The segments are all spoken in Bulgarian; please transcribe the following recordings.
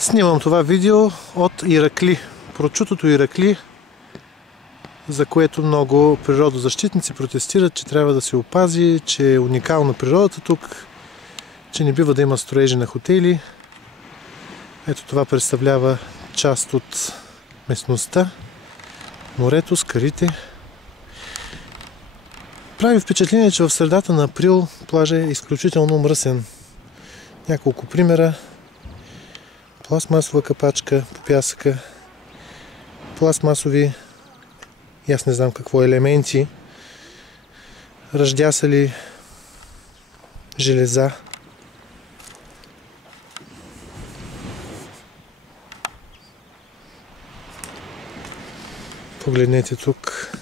Снимам това видео от Иракли, прочутото Иракли, за което много природозащитници протестират, че трябва да се опази, че е уникална природата тук, че не бива да има строежи на хотели. Ето това представлява част от местността, морето, скалите. Прави впечатление, че в средата на април плажа е изключително мръсен. Няколко примера. Пластмасова капачка по пясъка, пластмасови, аз не знам какво, елементи, ръждясали железа. Погледнете тук.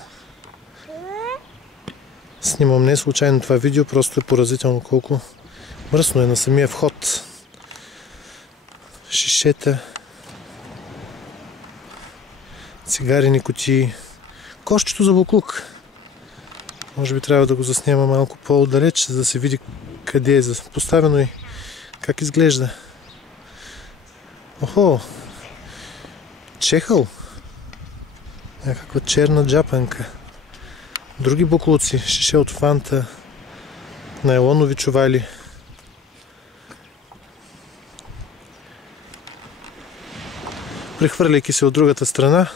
Снимам не случайно това видео, просто е поразително колко мръсно е на самия вход. Шишета, цигарени кутии, кошчето за буклук. Може би трябва да го заснема малко по-отдалеч, за да се види къде е поставено и как изглежда. Охо! Чехъл! Някаква черна джапанка. Други буклуци, шише от фанта, найлонови чували. Прехвърляйки се от другата страна,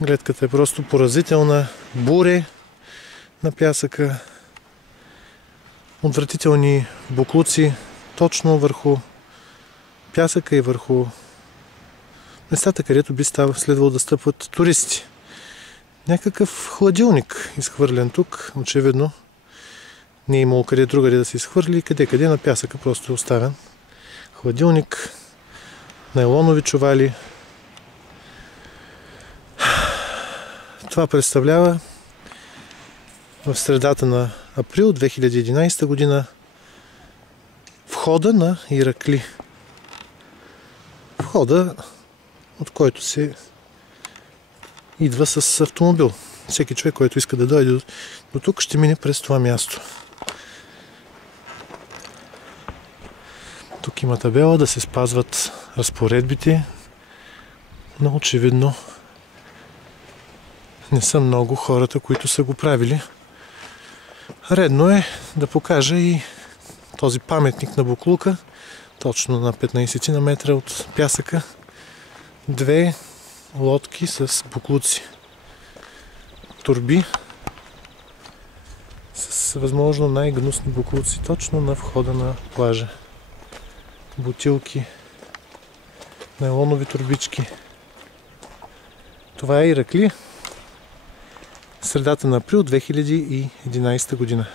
гледката е просто поразителна. Буре на пясъка, отвратителни буклуци точно върху пясъка и върху местата, където би следвало да стъпват туристи. Някакъв хладилник изхвърлен тук, очевидно. Не е имало къде другаде да се изхвърли, къде на пясъка просто е оставен. Хладилник, найлонови чували. Това представлява в средата на април 2011 година входа на Иракли. Входа, от който се идва с автомобил. Всеки човек, който иска да дойде до тук, ще мине през това място. Тук има табела да се спазват разпоредбите, но очевидно не са много хората, които са го правили. Редно е да покажа и този паметник на буклука, точно на 15 на метра от пясъка. Две лодки с буклуци. Турби с възможно най-гнусни буклуци точно на входа на плажа. Бутилки, найлонови турбички. Това е Иракли, средата на април 2011 година.